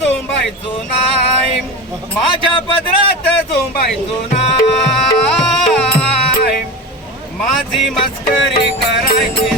झोंबायचो नाही माझ्या पदरात झोंबायचो नाही माझी मस्करी करायची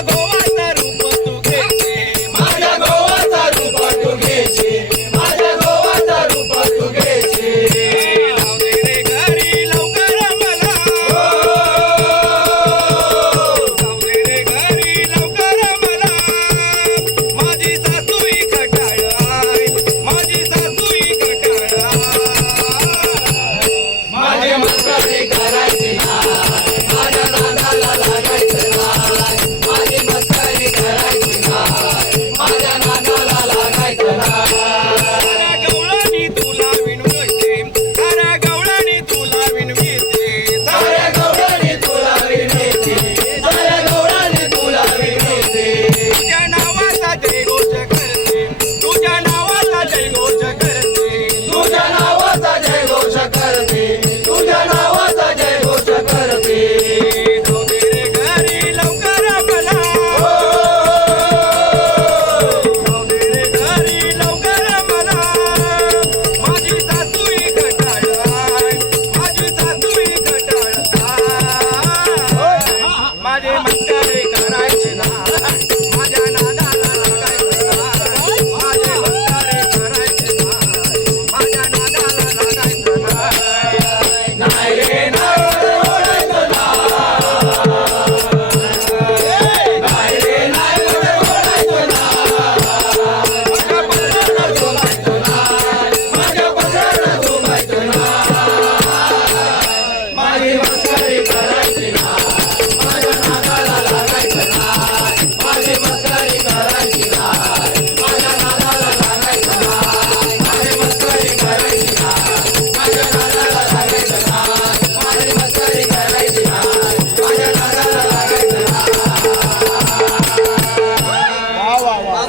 Macarena.